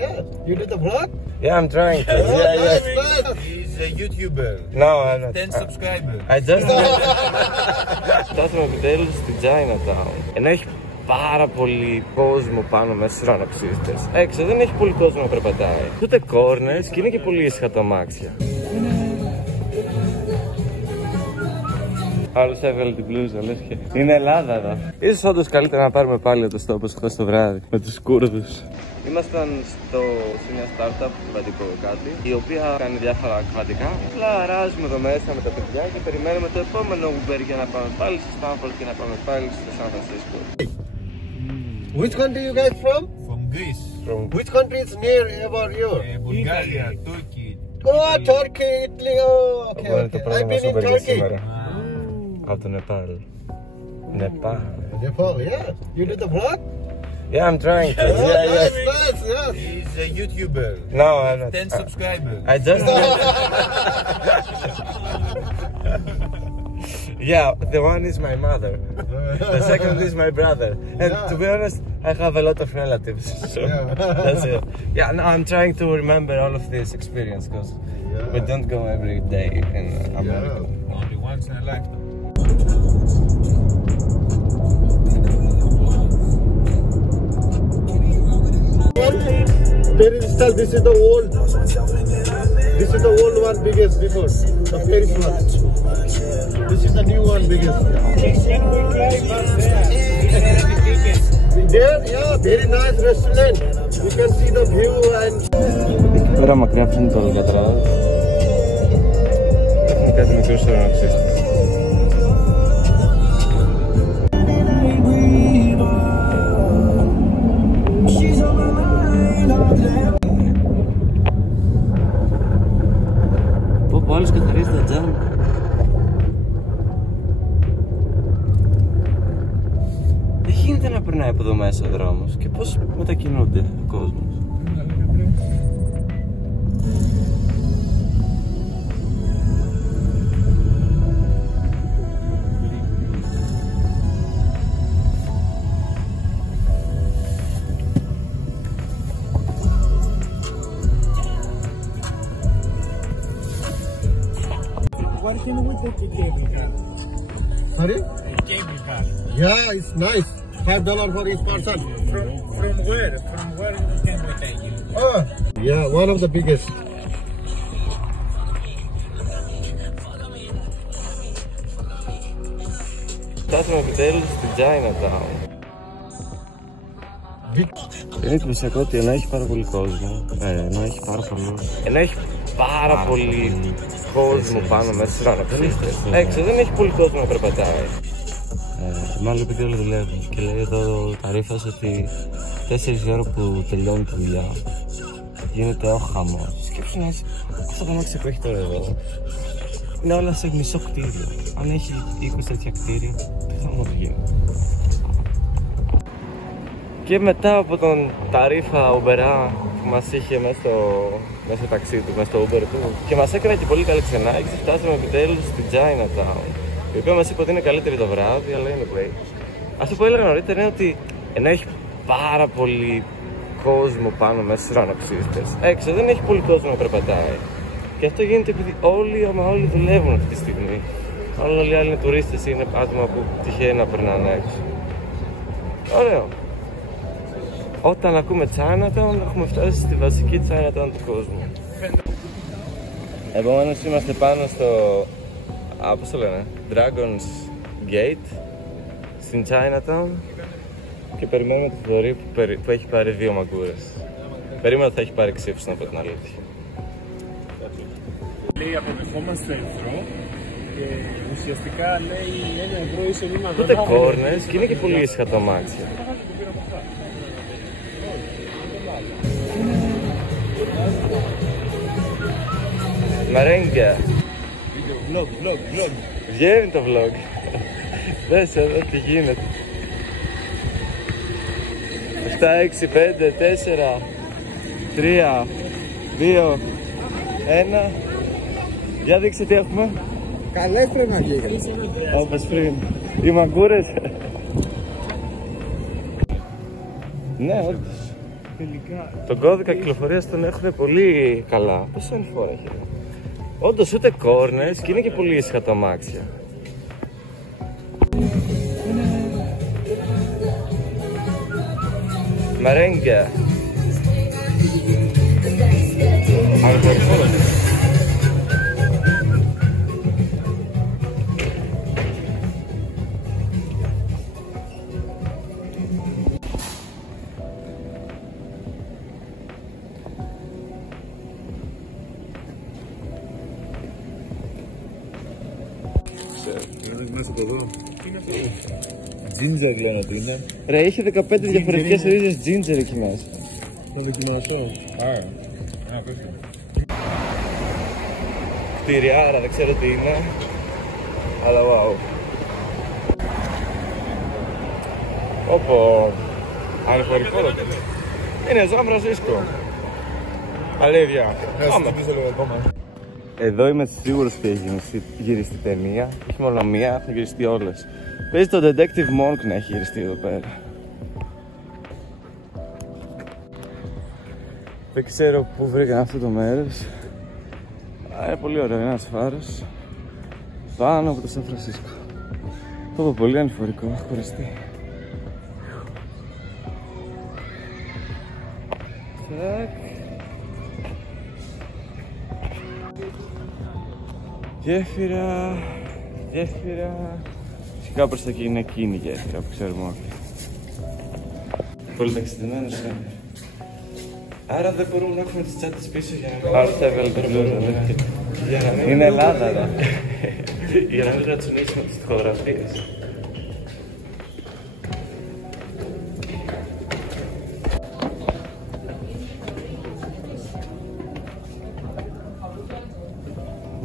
yeah. You did the vlog? Yeah, I'm trying to. Nice. He's a YouTuber. No, I'm not. 10 subscribers. I just φτάσαμε επιτέλους στην Chinatown. Ενώ έχει πάρα πολύ κόσμο πάνω μέσα στους ουρανοξύστες. Έξω δεν έχει πολύ κόσμο να περπατάει. Ούτε corners και είναι και πολύ ήσυχα τα αμάξια. Άλλος έβγαλε την μπλούζα, λες και είναι Ελλάδα εδώ. Ίσως όντως καλύτερα να πάρουμε πάλι το στόπο χθες το βράδυ με τους Κούρδους. Ήμασταν σε μια startup κβαντικό κάτι, η οποία κάνει διάφορα κβαντικά. Απλά αράζουμε εδώ μέσα με τα παιδιά και περιμένουμε το επόμενο Uber για να πάμε πάλι στο Stanford και να πάμε πάλι στο San Francisco. Which country you guys from? From Greece. Which country is near about you? Bulgaria, Turkey. Oh, Turkey, Italy. Oh, okay. I've been in Turkey. Από το Νεπάλ. Nepal, yeah. You did the vlog? Yeah, I'm trying to. Nice. Yeah. He's a YouTuber. No, I'm not. 10 subscribers. I just. Yeah, the one is my mother. The second is my brother. And to be honest, I have a lot of relatives. So that's it. Yeah, no, I'm trying to remember all of this experience because we don't go every day in America. Only once in a lifetime. Paris style. This is the old. This is the old one, biggest before the Paris one. This is the new one, biggest. There, yeah, very nice restaurant. You can see the view and. Τώρα μακριά από το Αλκατράζ έχουμε κάτι μικρούς ουρανοξύστες. Πω άλλος καθαρίζει τα τζάμ. Δεν γίνεται να περνάει από εδώ μέσα ο δρόμος. Και πώς μετακινούνται ο κόσμος. Working with the cable car. Sorry? Cable car. Yeah, it's nice. $5 for each person. From where? From where can we take you? Oh, yeah, one of the biggest. Φτάσαμε επιτέλους στην Chinatown. Είναι εντυπωσιακό ότι ενώ έχει πάρα πολύ κόσμο, ενώ έχει πάρα πολύ κόσμο πάνω μέσα στους ουρανοξύστες. Έξω δεν έχει πολύ κόσμο να περπατάει. Μάλλον επειδή όλοι δουλεύουν και λέει εδώ ο ταρίφας ότι 4 ώρα που τελειώνει τη δουλειά γίνεται ο χαμός. Σκέψου να είσαι αυτό το αμάξι που έχει τώρα εδώ. Είναι όλα σε μισό κτίριο. Αν έχει 20 τέτοια κτίρια, πιθανόν να γίνει. Και μετά από τον ταρίφα Uberά που μας είχε μέσα στο ταξί του, μέσα στο Uber του και μας έκανε και πολύ καλή ξενάγηση, φτάσαμε επιτέλους στην Chinatown, η οποία μας είπε ότι είναι καλύτερη το βράδυ, αλλά anyway. Αυτό που έλεγα νωρίτερα είναι ότι ενώ έχει πάρα πολύ κόσμο πάνω μέσα στους ουρανοξύστες, έξω δεν έχει πολύ κόσμο να περπατάει. Και αυτό γίνεται επειδή όλοι δουλεύουν αυτή τη στιγμή. Όλοι οι άλλοι είναι τουρίστες, είναι άτομα που τυχαίνει να περνάνε έξω. Ωραίο. Όταν ακούμε Chinatown, έχουμε φτάσει στη βασική Chinatown του κόσμου. Επομένως είμαστε πάνω στο, πώς το λένε, Dragon's Gate, στην Chinatown και περιμένουμε τη Θοδωρή που έχει πάρει 2 μαγκούρες. Περίμενα ότι θα έχει πάρει ξύψη, να πω την αλήθεια. Λέει αποδεχόμαστε εχθρό και ουσιαστικά λέει 1 ευρώ είσαι μία Τότε corners και είναι και πολύ ήσυχα τα αμάξια. Μαρέγγια. Vlog. Βγαίνει το vlog. Δες εδώ τι γίνεται. 7, 6, 5, 4, 3, 2, 1. Για δείξε τι έχουμε. Καλές πρέπει να βγήκαν. Όπως πριν. Οι μαγκούρες. Ναι, όντως. τελικά. Τον κώδικα κυκλοφορίας τον έχουν πολύ καλά. Πόσο ανηφόρα έχει? Όντως ούτε κόρνες και είναι και πολύ ήσυχα τα αμάξια. Μαρέγγια. Ανηφορικό. Μέσα από εδώ. Ginger λένε ότι είναι. Ρε, είχε 15 διαφορετικές ρίζες ginger εκεί μέσα. Θα δοκιμάσω. Ακούστε. Κτηριάρα, δεν ξέρω τι είναι. Αλλά wow. Όπο. Ανηφορικό το τέλος. Είναι Σαν Φρανσίσκο. Αλήθεια. Πάμε. Εδώ είμαι σίγουρος ότι έχει γυριστεί ταινία. Όχι μόνο μία, θα γυριστεί όλες. Παίζει το Detective Monk να έχει γυριστεί εδώ πέρα. Δεν ξέρω πού βρήκαν αυτό το μέρος. Είναι πολύ ωραίο, είναι ένας φάρος πάνω από το Σαν Φρανσίσκο. Πω, πολύ ανηφορικό, έχω κουραστεί. Γέφυρα, γέφυρα. Φυσικά προς τα εκεί είναι εκείνη η γέφυρα που ξέρουμε όλοι. Πολύ ταξιδεμένος είναι. Άρα δεν μπορούμε να έχουμε τις τσάτες πίσω για να μην... Άρα θα έβγαλε το μπλούζα, ναι. Είναι Ελλάδα εδώ. Για να μην ρατσουνίσουμε τις τοιχογραφίες.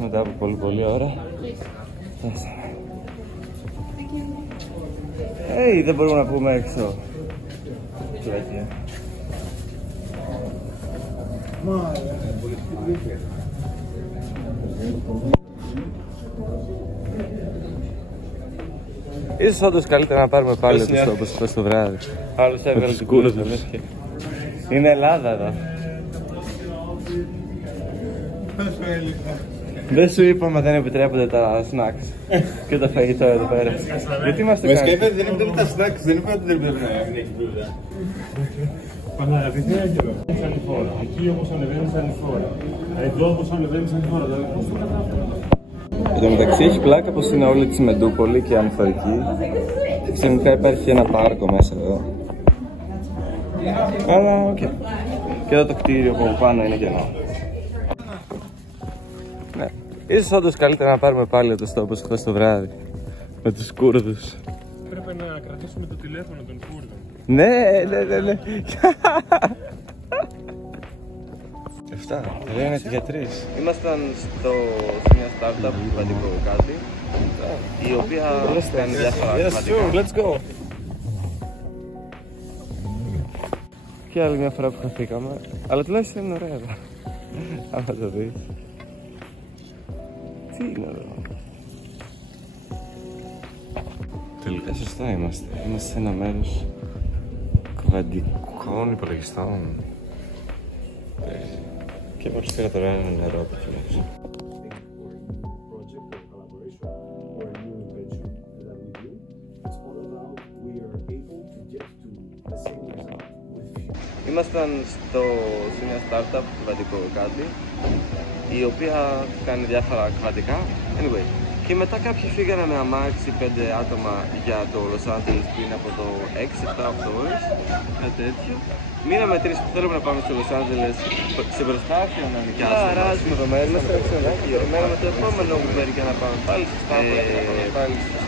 Μετά από πολύ ώρα φτάσαμε. Δεν μπορούμε να πούμε έξω. Πλάκια. Ίσως όντως καλύτερα να πάρουμε πάλι το στόπο όπως είπες το βράδυ. Άλλος έβγαλε την κούρσα. Είναι Ελλάδα εδώ. Δεν σου είπαμε δεν επιτρέπονται τα snacks και το φαγητό εδώ πέρα. Γιατί μας το κάνεις? Μας είπατε δεν επιτρέπονται τα snacks, δεν είπατε ότι δεν επιτρέπεται να μην έχει μπλούζα. Παναγαπητέ Άγγελο, είναι ανηφόρα. Εκεί όπως ανεβαίνεις ανηφόρα. Εδώ όπως ανεβαίνεις ανηφόρα. Πώς το καταλαβαίνω? Εν τω μεταξύ έχει πλάκα πως είναι όλη της Μεντούπολη και ανηφορική. Και ξαφνικά υπάρχει ένα πάρκο μέσα εδώ. Αλλά οκ. Και εδώ το κτίριο που πάνω είναι κενό. Ναι. Ίσως όντως καλύτερα να πάρουμε πάλι το στόπο όπως χθες το βράδυ. Με τους Κούρδους. Πρέπει να κρατήσουμε το τηλέφωνο των Κούρδων. Ναι. 7. Δεν είναι για 3. Ήμασταν σε μια startup σημαντικό κάτι, η οποία κάνει διάφορα σημαντικά. Let's go. Και άλλη μια φορά που χαθήκαμε, αλλά τουλάχιστον είναι ωραία εδώ. Άμα το δεις. Τι είναι εδώ? Τελικά σωστά είμαστε. Είμαστε σε ένα μέρος κβαντικών υπολογιστών. Και προσφέρα τώρα ένα νερό από εκεί μέσα. Ήμασταν σε μια startup κβαντικό κάτι, η οποία κάνει διάφορα κβαντικά. Anyway, και μετά κάποιοι φύγανε με αμάξι 5 άτομα για το Los Angeles πριν από το 6-7 ώρες, κάτι τέτοιο. Μείναμε 3 που θέλουμε να πάμε στο Los Angeles σε μπροστάφια να νοικιάσουμε. Αράζουμε το μέρος, να περιμένουμε το επόμενο Uber για να πάμε πάλι στο Σταύρο.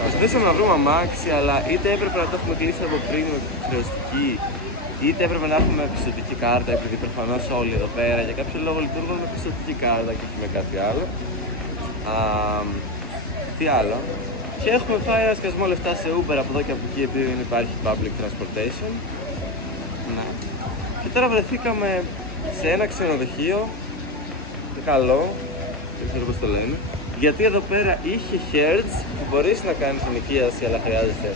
Προσπαθήσαμε να βρούμε αμάξι, αλλά είτε έπρεπε να το έχουμε κλείσει από πριν με χρεωστική, είτε έπρεπε να έχουμε πιστωτική κάρτα, επειδή προφανώς όλοι εδώ πέρα για κάποιο λόγο λειτουργούν με πιστωτική κάρτα και όχι με κάτι άλλο. Τι άλλο? Και έχουμε φάει ένα σκασμό λεφτά σε Uber από εδώ και από εκεί, επειδή δεν υπάρχει public transportation. Ναι. Και τώρα βρεθήκαμε σε ένα ξενοδοχείο καλό, δεν ξέρω πώς το λένε, γιατί εδώ πέρα είχε Hertz που μπορείς να κάνεις ενοικίαση αλλά χρειάζεται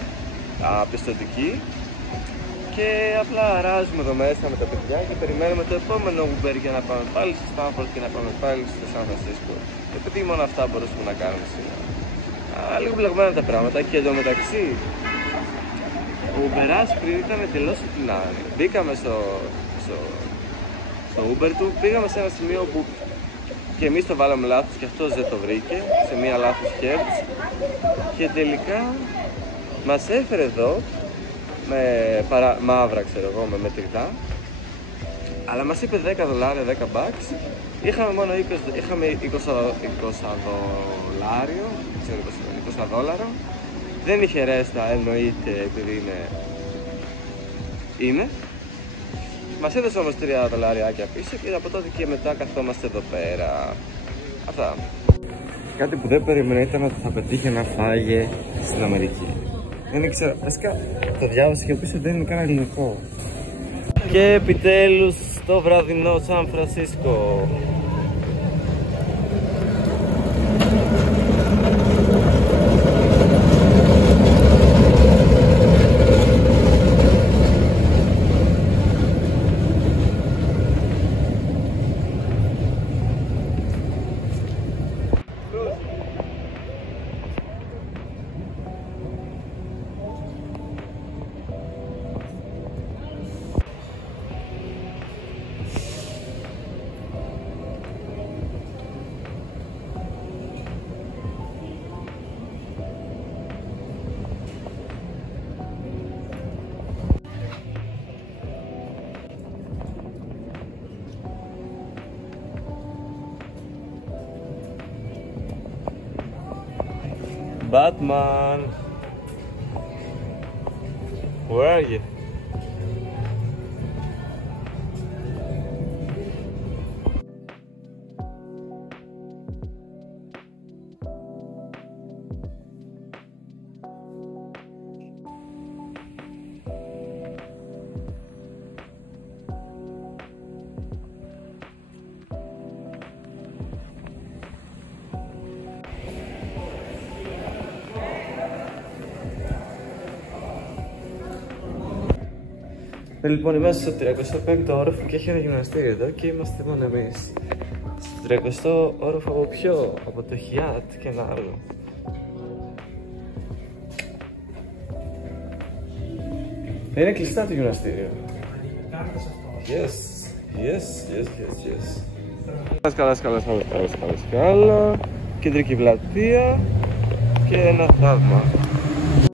πιστωτική. Και απλά αράζουμε εδώ μέσα με τα παιδιά και περιμένουμε το επόμενο Uber για να πάμε πάλι στο Στάνφορντ και να πάμε πάλι στο Σαν Φρανσίσκο. Επειδή μόνο αυτά μπορούσαμε να κάνουμε σήμερα. Λίγο μπλεγμένα τα πράγματα και εντωμεταξύ ο Uberάς πριν ήταν τελώς πλάνη. Μπήκαμε στο Uber του, πήγαμε σε ένα σημείο που και εμείς το βάλαμε λάθος και αυτός δεν το βρήκε, σε μία λάθος Hertz, και τελικά μας έφερε εδώ με μαύρα, ξέρω εγώ, με μετρητά, αλλά μας είπε $10, $10. Είχαμε μόνο 20 δολάριο, δεν είχε ρέστα, εννοείται, επειδή είναι. Μας έδωσε όμως $3 πίσω και από τότε και μετά καθόμαστε εδώ πέρα. Αυτά. Κάτι που δεν περίμενα ήταν ότι θα πετύχει να φάγε στην Αμερική. Δεν ήξερα, βασικά το διάβασα και πίσω δεν είναι καν ελληνικό. Και επιτέλους στο βραδινό Σαν Φρανσίσκο. Batman, where are you? Λοιπόν, είμαστε στο 35ο όροφο και έχει ένα γυμναστήριο εδώ και είμαστε μόνο εμείς. Στο 30ο όροφο από ποιο? Από το Hyatt και ένα άλλο. Είναι κλειστά το γυμναστήριο. Yes. Σκάλα. Κεντρική πλατεία και ένα θαύμα.